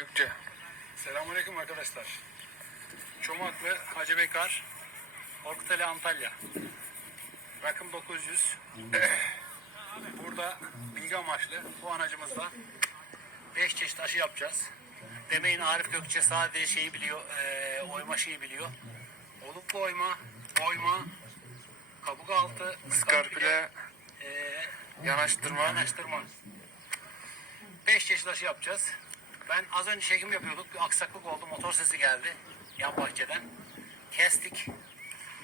Gökçe. Selamünaleyküm arkadaşlar. Çomaklı Hacı Bekar, Orkuteli Antalya. Rakım 900. Burada bilgi amaçlı bu anacımızda 5 çeşit aşı yapacağız. Demeyin Arif Gökçe sadece şeyi biliyor, eee, oyma şeyi biliyor. Oluklu oyma, oyma, kabuk altı, Skarpile, eee, yanaştırma. Yanaştırma. 5 çeşit aşı yapacağız. Ben az önce çekim yapıyorduk. Bir aksaklık oldu. Motor sesi geldi. Yan bahçeden. Kestik.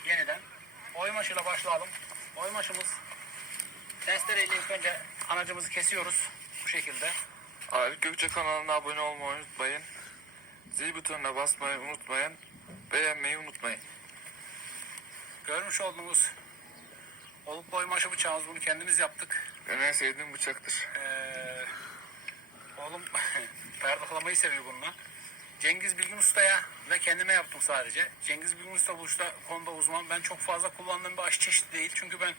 Yeniden. Oymaşıyla başlayalım. Oymaşımız testereyle ilk önce anacımızı kesiyoruz. Bu şekilde. Arif Gökçe kanalına abone olmayı unutmayın. Zil butonuna basmayı unutmayın. Beğenmeyi unutmayın. Görmüş olduğunuz olup oymaşı bıçağımız bunu kendimiz yaptık. Benim en sevdiğim bıçaktır. Ee, oğlum perdaklamayı seviyor bununla. Cengiz Bilgin Usta'ya ve kendime yaptım sadece. Cengiz Bilgin Usta bu işte konuda uzman. Ben çok fazla kullandığım bir aşı çeşidi değil. Çünkü ben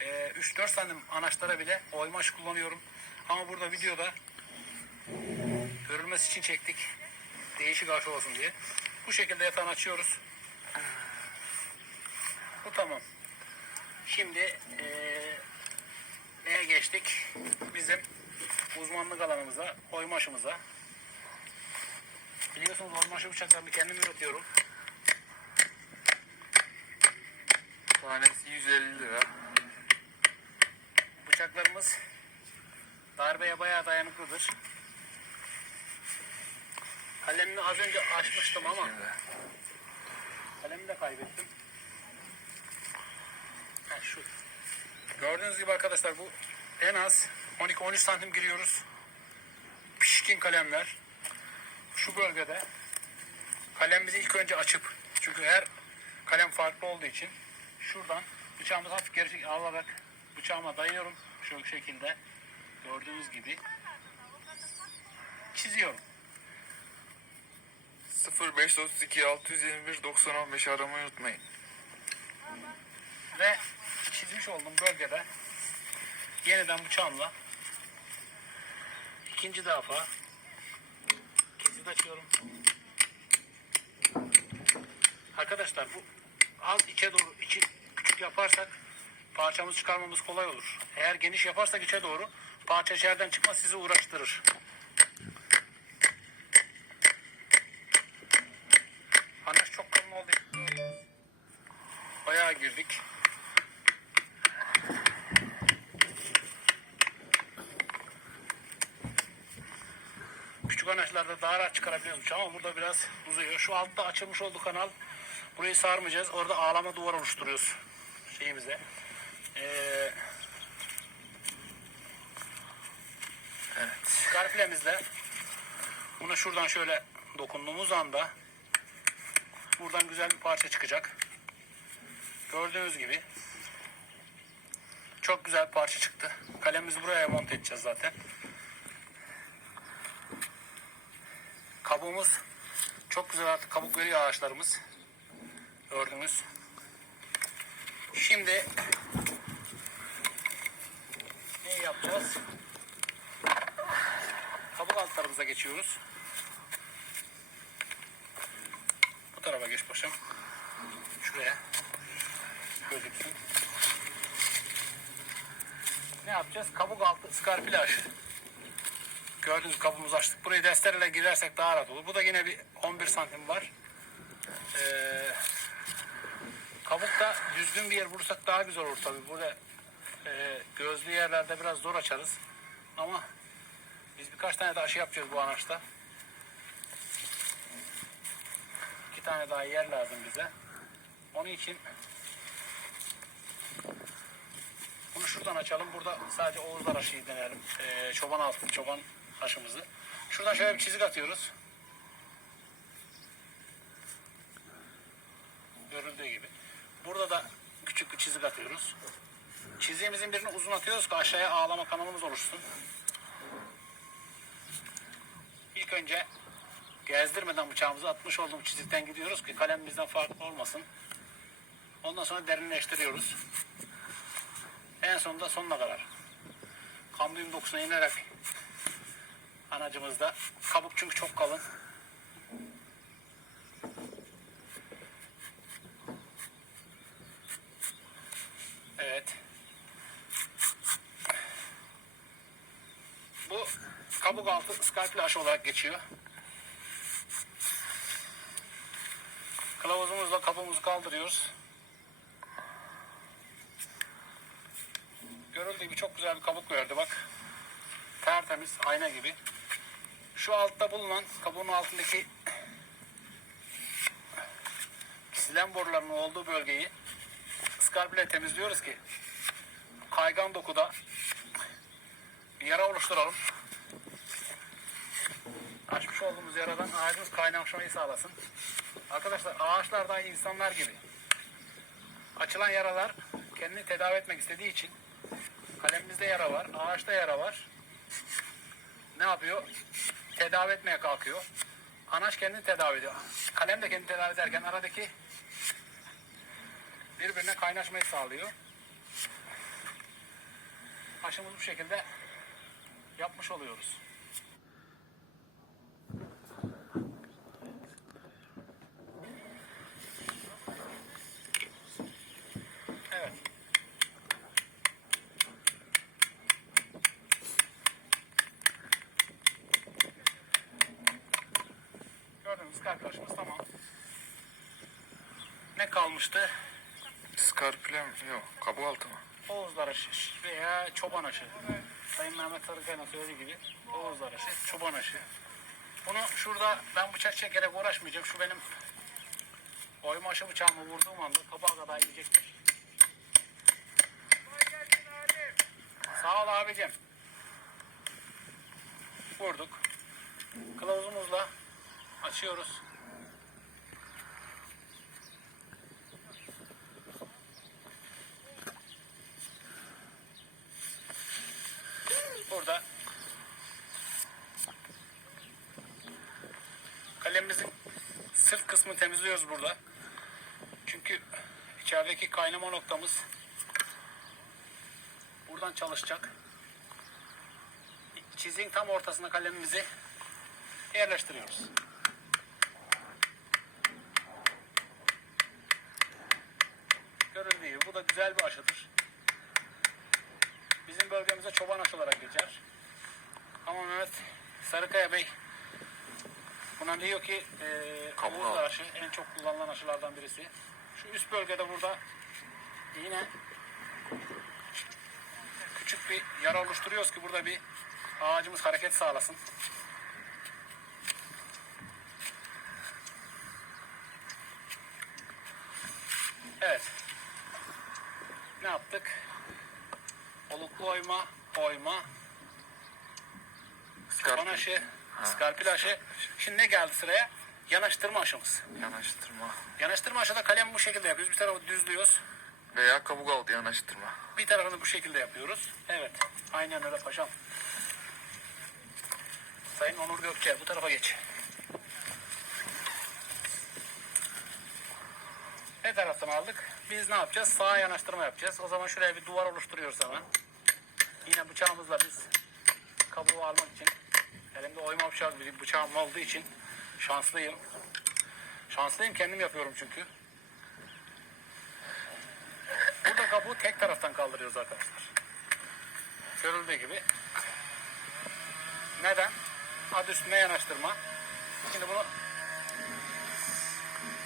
e, 3-4 santim anaçlara bile oyma aşı kullanıyorum. Ama burada videoda görülmesi için çektik. Değişik aşı olsun diye. Bu şekilde yatağını açıyoruz. Bu tamam. Şimdi eee neye geçtik? Bizim uzmanlık alanımıza, oymaşımıza. Biliyorsunuz oymaşı bıçaklarını kendim üretiyorum. Tanesi 150 lira. Bıçaklarımız darbeye bayağı dayanıklıdır. Kalemimi az önce açmıştım ama kalemi de kaybettim. Ha, şu. Gördüğünüz gibi arkadaşlar bu en az 12-13 santim giriyoruz. Pişkin kalemler. Şu bölgede kalemizi ilk önce açıp çünkü her kalem farklı olduğu için şuradan bıçağımızı hafif geri alarak bıçağıma dayıyorum. Şu şekilde gördüğünüz gibi çiziyorum. 0532 621 90 15 aramayı unutmayın. Ve çizmiş olduğum bölgede yeniden bıçağımla ikinci defa kesit açıyorum. Arkadaşlar bu az içe doğru içi küçük yaparsak parçamızı çıkarmamız kolay olur. Eğer geniş yaparsak içe doğru parça içeriden çıkma sizi uğraştırır. Anaç çok kalın oldu. Bayağı girdik. Anaçlarda daha rahat çıkarabiliyoruz ama burada biraz uzuyor. Şu altta açılmış olduğu kanal. Burayı sarmayacağız. Orada ağlama duvar oluşturuyoruz şeyimize. Ee, Evet. Skarpilemizle bunu şuradan şöyle dokunduğumuz anda buradan güzel bir parça çıkacak. Gördüğünüz gibi çok güzel bir parça çıktı. Kalemimizi buraya monte edeceğiz zaten. Kabuğumuz çok güzel artık kabuk veriyor ağaçlarımız. Gördünüz. Şimdi ne yapacağız? Kabuk altlarımıza geçiyoruz. Bu tarafa geç paşam. Şuraya. Gözüksün. Ne yapacağız? Kabuk altı skarpili aşı. Gördüğünüz kabuğumuzu açtık. Burayı destereyle girersek daha rahat olur. Bu da yine bir 11 santim var. Ee, kabukta düzgün bir yer bulursak daha güzel olur tabii. Burada e, gözlü yerlerde biraz zor açarız. Ama biz birkaç tane daha aşı yapacağız bu anaçta. İki tane daha yer lazım bize. Onun için bunu şuradan açalım. Burada sadece Oğuzlar aşıyı deneyelim. Ee, çoban altı, çoban aşımızı. Şuradan şöyle bir çizik atıyoruz. Görüldüğü gibi. Burada da küçük bir çizik atıyoruz. Çiziğimizin birini uzun atıyoruz ki aşağıya ağlama kanalımız oluşsun. İlk önce gezdirmeden bıçağımızı atmış olduğum çizikten gidiyoruz ki kalem bizden farklı olmasın. Ondan sonra derinleştiriyoruz. En sonunda sonuna kadar. Kambium dokusuna inerek Anacımızda. Kabuk çünkü çok kalın. Evet. Bu kabuk altı skalpli aşı olarak geçiyor. Kılavuzumuzla kabuğumuzu kaldırıyoruz. Görüldüğü gibi çok güzel bir kabuk verdi bak. Tertemiz, ayna gibi. Şu altta bulunan kabuğun altındaki silen borularının olduğu bölgeyi skalple temizliyoruz ki kaygan dokuda bir yara oluşturalım. Açmış olduğumuz yaradan ağacımız kaynaşmayı sağlasın. Arkadaşlar ağaçlar insanlar gibi. Açılan yaralar kendini tedavi etmek istediği için kalemimizde yara var, ağaçta yara var. Ne yapıyor? Tedavi etmeye kalkıyor. Anaç kendini tedavi ediyor. Kalem de kendini tedavi ederken aradaki birbirine kaynaşmayı sağlıyor. Aşımızı bu şekilde yapmış oluyoruz. Evet. Gördüğünüz arkadaşımız tamam. Ne kalmıştı? Skarpile mi? Yok. Kabuk altı mı? Aşı veya çoban aşı. Sayın Mehmet Sarıkaya'nın söylediği gibi Oğuzlar aşı, çoban aşı. Bunu şurada ben bıçak çekerek uğraşmayacağım. Şu benim oyma aşı bıçağımı vurduğum anda kabağa kadar yiyecektir. Sağ ol abicim. Vurduk. Kılavuzumuzla açıyoruz. Burada kalemimizin sırt kısmını temizliyoruz burada. Çünkü içerideki noktamız buradan çalışacak. Çizgin tam ortasına kalemimizi yerleştiriyoruz. Görüldüğü gibi bu da güzel bir aşıdır. Bizim bölgemizde çoban aşı olarak geçer. Ama Mehmet Sarıkaya Bey buna diyor ki e, Oğuzlar aşı en çok kullanılan aşılardan birisi. Şu üst bölgede burada yine küçük bir yara oluşturuyoruz ki burada bir ağacımız hareket sağlasın. Evet. Ne yaptık? Oluklu oyma, oyma, Kapan aşı, skarpil aşı. Şimdi ne geldi sıraya? Yanaştırma aşımız. Yanaştırma. Yanaştırma aşıda kalemi bu şekilde yapıyoruz. Bir tarafı düzlüyoruz. Veya kabuk altı yanaştırma. Bir tarafını bu şekilde yapıyoruz. Evet. Aynen öyle paşam. Sayın Onur Gökçe bu tarafa geç. Ne taraftan aldık? Biz ne yapacağız? Sağa yanaştırma yapacağız. O zaman şuraya bir duvar oluşturuyoruz hemen. Yine bıçağımızla biz kabuğu almak için elimde oyma bıçağı bir bıçağım olduğu için şanslıyım. Şanslıyım kendim yapıyorum çünkü. Burada kabuğu tek taraftan kaldırıyoruz arkadaşlar. Görüldüğü gibi. Neden? Adı üstüne yanaştırma. Şimdi bunu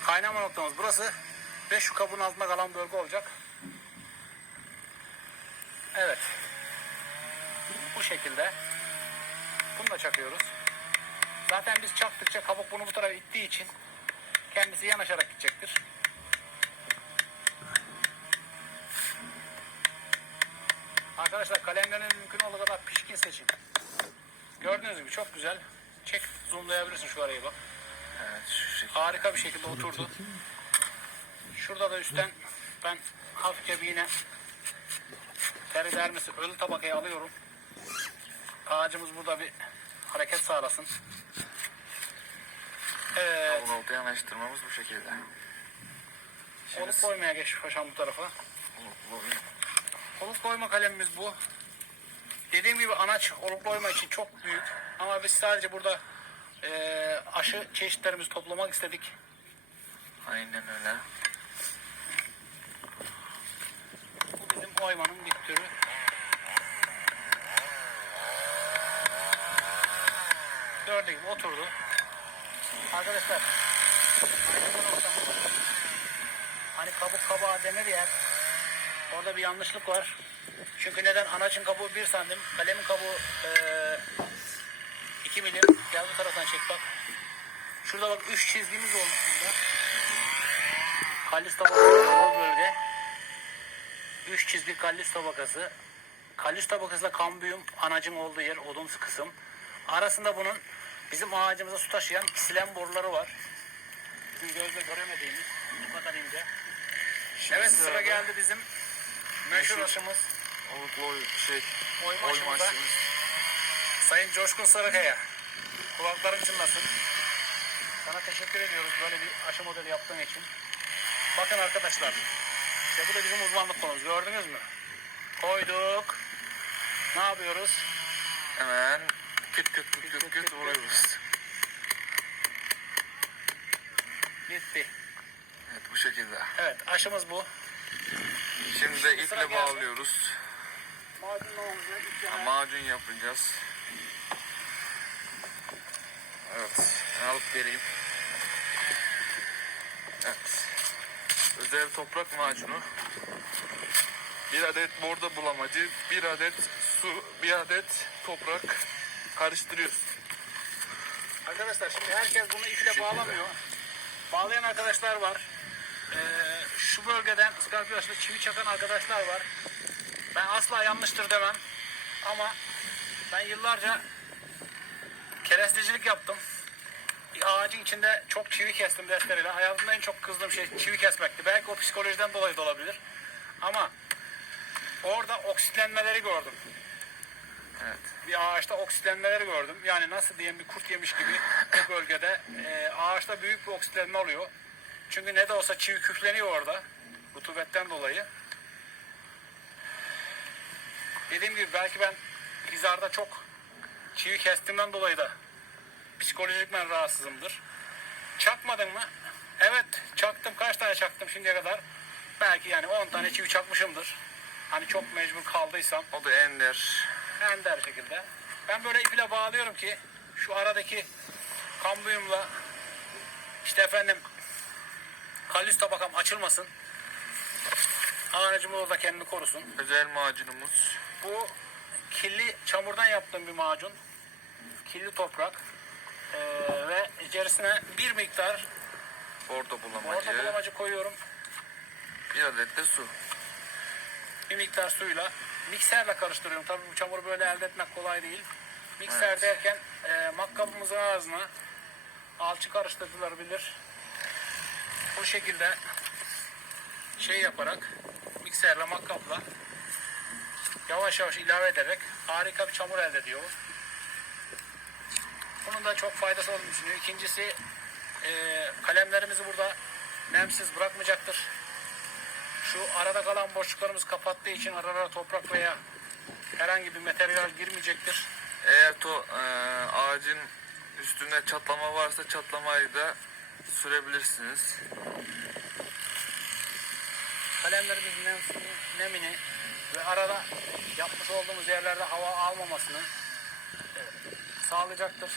kaynama noktamız burası ve şu kabuğun altında kalan bölge olacak. Evet. Bu şekilde. Bunu da çakıyoruz. Zaten biz çaktıkça kabuk bunu bu tarafa ittiği için kendisi yanaşarak gidecektir. Arkadaşlar kalemlerini mümkün olduğu kadar pişkin seçin. Gördüğünüz gibi çok güzel. Çek zoomlayabilirsin şu arayı bak. Evet şu şekilde. Harika bir şekilde oturdu. Şurada da üstten ben hafifçe bir yine teri dermesi ölü tabakayı alıyorum. Ağacımız burada bir hareket sağlasın. Evet. Altı yanaştırmamız bu şekilde. Şimdi Oluk koymaya geç paşam bu tarafa. bu- bu- Oluk koyma kalemimiz bu. Dediğim gibi anaç oluk koyma için çok büyük. Ama biz sadece burada eee, aşı çeşitlerimizi toplamak istedik. Aynen öyle. Bu bizim oymanın bir türü. Gördüğünüz gibi oturdu. Arkadaşlar hani kabuk kabağı denir ya orada bir yanlışlık var. Çünkü neden? Anaçın kabuğu 1 santim, kalemin kabuğu eee 2 milim. Gel bu taraftan çek bak. Şurada bak 3 çizgimiz olmuş burada. Kalis tabakası o bölge. 3 çizgi kallis tabakası. Kallis tabakasıyla kambiyum anacın olduğu yer odunsu kısım. Arasında bunun bizim ağacımıza su taşıyan kisilen boruları var. Bizim gözle göremediğimiz bu kadar ince. Şimdi Evet sıra sırada geldi bizim meşhur aşımız. Oluklu oy, şey, Oyma oyma aşımız. Sayın Coşkun Sarıkaya. Kulakların çınlasın. Sana teşekkür ediyoruz böyle bir aşı modeli yaptığın için. Bakın arkadaşlar. İşte bu da bizim uzmanlık konumuz. Gördünüz mü? Koyduk. Ne yapıyoruz? Hemen küt küt küt küt küt vuruyoruz. Bitti. Evet bu şekilde. Evet aşımız bu. Şimdi de iple bağlıyoruz. Macun yapacağız. Evet. Alıp vereyim. Evet. Özel toprak macunu. Bir adet bordo bulamacı, bir adet su, bir adet toprak karıştırıyoruz. Arkadaşlar şimdi herkes bunu iple bağlamıyor. Bağlayan arkadaşlar var. Ee, şu bölgeden Skarpiyos'ta çivi çakan arkadaşlar var. Ben asla yanlıştır demem. Ama ben yıllarca kerestecilik yaptım. Bir ağacın içinde çok çivi kestim destereyle. Hayatımda en çok kızdığım şey çivi kesmekti. Belki o psikolojiden dolayı da olabilir. Ama orada oksitlenmeleri gördüm. Evet. bir ağaçta oksitlenmeleri gördüm. Yani nasıl diyeyim bir kurt yemiş gibi bu bölgede e, ağaçta büyük bir oksitlenme oluyor. Çünkü ne de olsa çivi küfleniyor orada rutubetten dolayı. Dediğim gibi belki ben hizarda çok çivi kestiğimden dolayı da psikolojikmen rahatsızımdır. Çakmadın mı? Evet çaktım. Kaç tane çaktım şimdiye kadar? Belki yani 10 tane çivi çakmışımdır. Hani çok mecbur kaldıysam O da ender. ender şekilde. Ben böyle iple bağlıyorum ki şu aradaki kambiyumla işte efendim kalüs tabakam açılmasın. Ağacım orada kendini korusun. Özel macunumuz. Bu kirli çamurdan yaptığım bir macun. Kirli toprak. Ee, ve içerisine bir miktar orta bulamacı. bulamacı koyuyorum. Bir adet de su. bir miktar suyla mikserle karıştırıyorum. Tabii bu çamuru böyle elde etmek kolay değil. Mikser Evet. derken e, makkabımızın ağzına alçı karıştırdılar bilir. Bu şekilde şey yaparak mikserle makkapla yavaş yavaş ilave ederek harika bir çamur elde ediyor. Bunun da çok faydası olduğunu düşünüyorum. İkincisi e, kalemlerimizi burada nemsiz bırakmayacaktır. Şu arada kalan boşluklarımız kapattığı için aralara toprak veya herhangi bir materyal girmeyecektir. Eğer to, e, ağacın üstünde çatlama varsa çatlamayı da sürebilirsiniz. Kalemlerimizin nem- nemini ve arada yapmış olduğumuz yerlerde hava almamasını sağlayacaktır.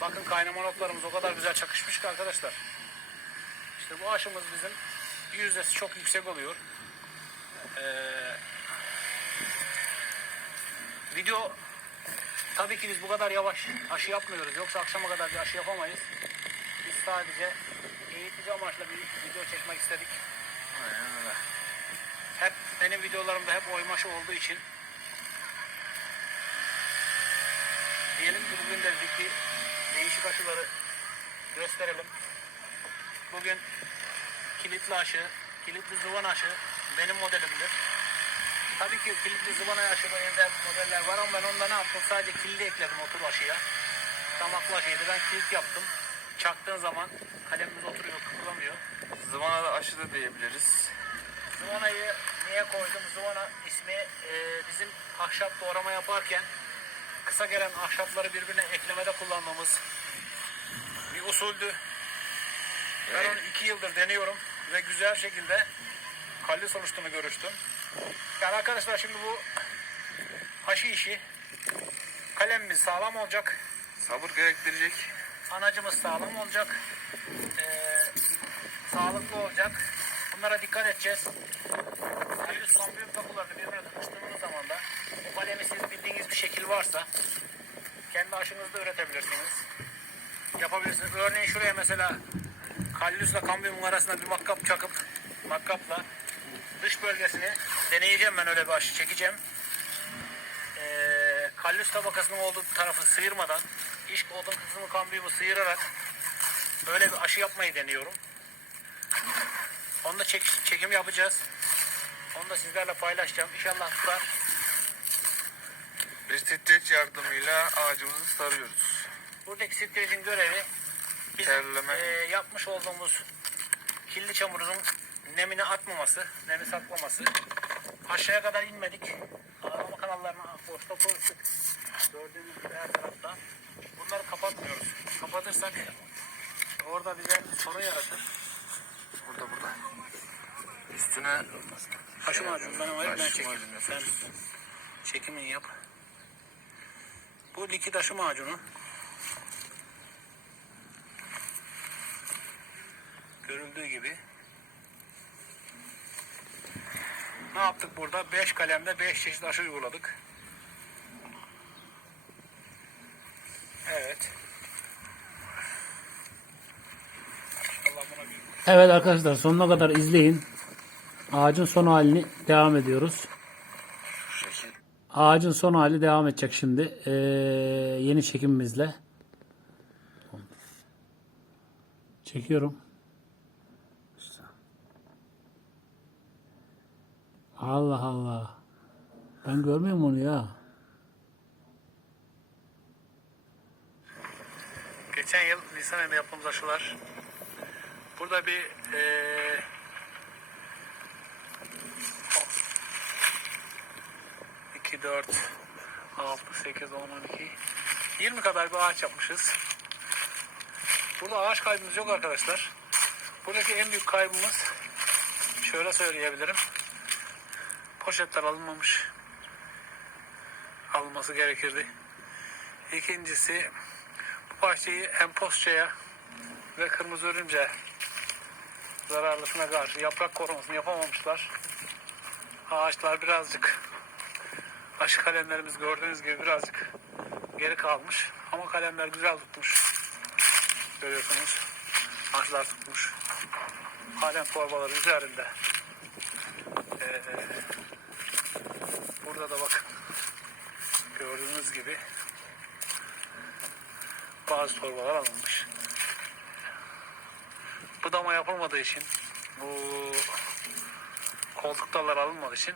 Bakın kaynama noktalarımız o kadar güzel çakışmış ki arkadaşlar. İşte bu aşımız bizim yüzdesi çok yüksek oluyor. Ee, video tabii ki biz bu kadar yavaş aşı yapmıyoruz. Yoksa akşama kadar bir aşı yapamayız. Biz sadece eğitici amaçla bir video çekmek istedik. Aynen öyle. Hep benim videolarımda hep oymaşı olduğu için diyelim ki bugün de bir değişik aşıları gösterelim. Bugün kilitli aşı, kilitli zıvan aşı benim modelimdir. Tabii ki kilitli zıvan aşı benzer modeller var ama ben onda ne yaptım? Sadece kilidi ekledim otur aşıya. Damaklı aşıydı. Ben kilit yaptım. Çaktığın zaman kalemimiz oturuyor, kıpırlamıyor. Zıvana da aşı da diyebiliriz. Zıvanayı niye koydum? Zıvana ismi e, bizim ahşap doğrama yaparken kısa gelen ahşapları birbirine eklemede kullanmamız bir usuldü. Ben onu iki yıldır deniyorum ve güzel şekilde kalli sonuçtuğunu görüştüm. Yani arkadaşlar şimdi bu aşı işi kalemimiz sağlam olacak. Sabır gerektirecek. Anacımız sağlam olacak. Ee, sağlıklı olacak. Bunlara dikkat edeceğiz. Ayrıca sambiyum kapılarını birbirine tutuşturduğunuz zaman da bu kalemi siz bildiğiniz bir şekil varsa kendi aşınızı da üretebilirsiniz. Yapabilirsiniz. Örneğin şuraya mesela kallüsle kambiyumun arasında bir makkap çakıp makkapla dış bölgesini deneyeceğim ben öyle bir aşı çekeceğim. Kallüs tabakasının olduğu tarafı sıyırmadan iş odun kısmı kambiyumu sıyırarak böyle bir aşı yapmayı deniyorum. Onu da çek- çekim yapacağız. Onu da sizlerle paylaşacağım. İnşallah tutar. Biz titreç yardımıyla ağacımızı sarıyoruz. Buradaki streçin görevi bizim Terleme. e, yapmış olduğumuz kirli çamurun nemini atmaması, nemi saklaması. Aşağıya kadar inmedik. Arama kanallarına boşta koyduk. Gördüğünüz gibi her tarafta. Bunları kapatmıyoruz. Kapatırsak orada bize sorun yaratır. Burada burada. Üstüne Haşım ben alayım ben Haşım çekeyim. ağacını Sen çekimini yap. Bu likit aşı macunu. Görüldüğü gibi. Ne yaptık burada? 5 kalemde 5 çeşit aşı uyguladık. Evet. Evet arkadaşlar sonuna kadar izleyin. Ağacın son halini devam ediyoruz. Ağacın son hali devam edecek şimdi. Ee, yeni çekimimizle. Çekiyorum. Allah Allah. Ben görmüyorum onu ya. Geçen yıl Nisan ayında yaptığımız aşılar. Burada bir eee 2, 4, 6, 8, 10, 12, 20 kadar bir ağaç yapmışız. Burada ağaç kaybımız yok arkadaşlar. Buradaki en büyük kaybımız şöyle söyleyebilirim. Poşetler alınmamış. Alınması gerekirdi. İkincisi bu bahçeyi hem postçaya ve kırmızı örümce zararlısına karşı yaprak korumasını yapamamışlar. Ağaçlar birazcık aşı kalemlerimiz gördüğünüz gibi birazcık geri kalmış. Ama kalemler güzel tutmuş. Görüyorsunuz. Ağaçlar tutmuş. Kalem torbaları üzerinde. Ee, burada da bakın. Gördüğünüz gibi bazı torbalar alınmış. Budama yapılmadığı için bu koltuk dallar alınmadığı için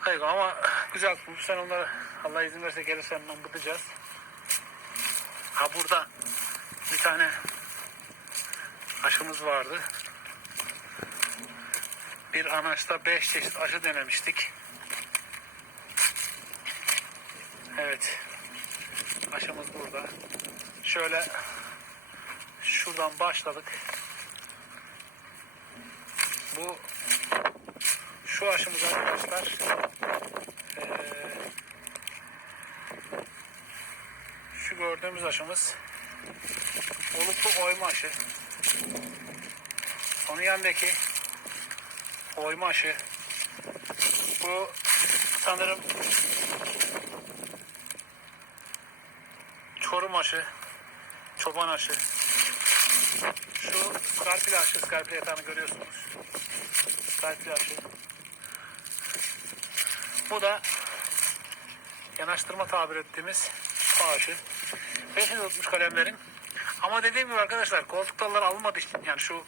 hayır ama güzel tutmuş. Sen onları Allah izin verirse gelirsen ondan budayacağız. Ha burada bir tane aşımız vardı. Bir anaçta beş çeşit aşı denemiştik. Evet aşımız burada. Şöyle şuradan başladık. Bu şu aşımız arkadaşlar eee, şu gördüğümüz aşımız oluklu oyma aşı. Onun yanındaki oyma aşı. Bu sanırım Çorum aşı, çoban aşı. Şu skarpil aşı, skarpil yatağını görüyorsunuz. Skarpil aşı. Bu da yanaştırma tabir ettiğimiz aşı. Beşini tutmuş kalemlerin. Ama dediğim gibi arkadaşlar koltuk dalları alınmadı için yani şu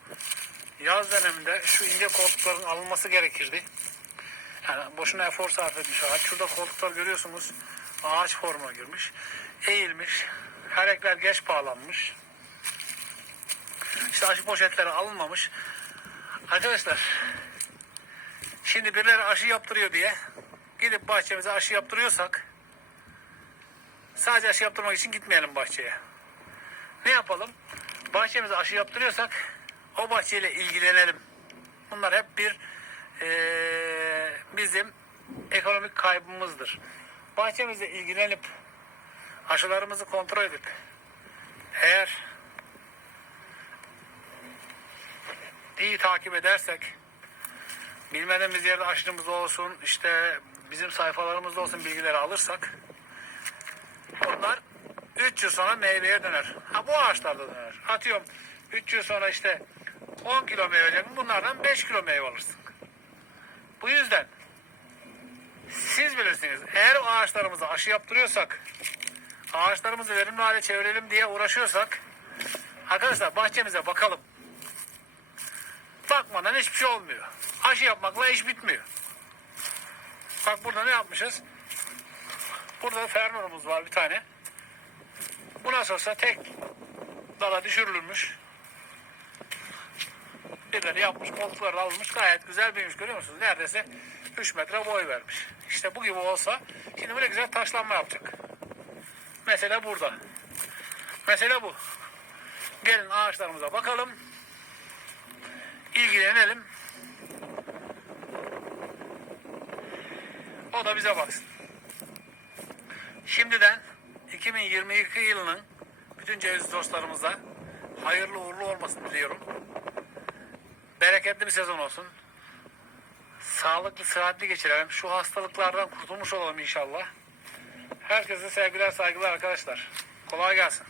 yaz döneminde şu ince koltukların alınması gerekirdi. Yani boşuna efor sarf etmiş ağaç. Şurada koltuklar görüyorsunuz. Ağaç formuna girmiş. Eğilmiş. Herekler geç bağlanmış. İşte aşı poşetleri alınmamış. Arkadaşlar şimdi birileri aşı yaptırıyor diye gidip bahçemize aşı yaptırıyorsak Sadece aşı yaptırmak için gitmeyelim bahçeye. Ne yapalım? Bahçemize aşı yaptırıyorsak o bahçeyle ilgilenelim. Bunlar hep bir eee, bizim ekonomik kaybımızdır. Bahçemizle ilgilenip aşılarımızı kontrol edip eğer iyi takip edersek bilmediğimiz yerde aşırımız olsun işte bizim sayfalarımızda olsun bilgileri alırsak onlar 3 yıl sonra meyveye döner. Ha bu ağaçlarda döner. Atıyorum 3 yıl sonra işte 10 kilo meyve verecek bunlardan 5 kilo meyve alırsın. Bu yüzden siz bilirsiniz. Eğer o ağaçlarımıza aşı yaptırıyorsak ağaçlarımızı verimli hale çevirelim diye uğraşıyorsak arkadaşlar bahçemize bakalım. Bakmadan hiçbir şey olmuyor. Aşı yapmakla iş bitmiyor. Bak burada ne yapmışız? Burada fernurumuz var bir tane. Bu nasıl olsa tek dala düşürülmüş. Birileri yapmış, koltukları da almış. Gayet güzel büyümüş görüyor musunuz? Neredeyse 3 metre boy vermiş. İşte bu gibi olsa şimdi böyle güzel taşlanma yapacak. Mesele burada. Mesele bu. Gelin ağaçlarımıza bakalım. İlgilenelim. O da bize baksın. Şimdiden 2022 yılının bütün ceviz dostlarımıza hayırlı uğurlu olmasını diliyorum. Bereketli bir sezon olsun. Sağlıklı, sıhhatli geçirelim. Şu hastalıklardan kurtulmuş olalım inşallah. Herkese sevgiler, saygılar arkadaşlar. Kolay gelsin.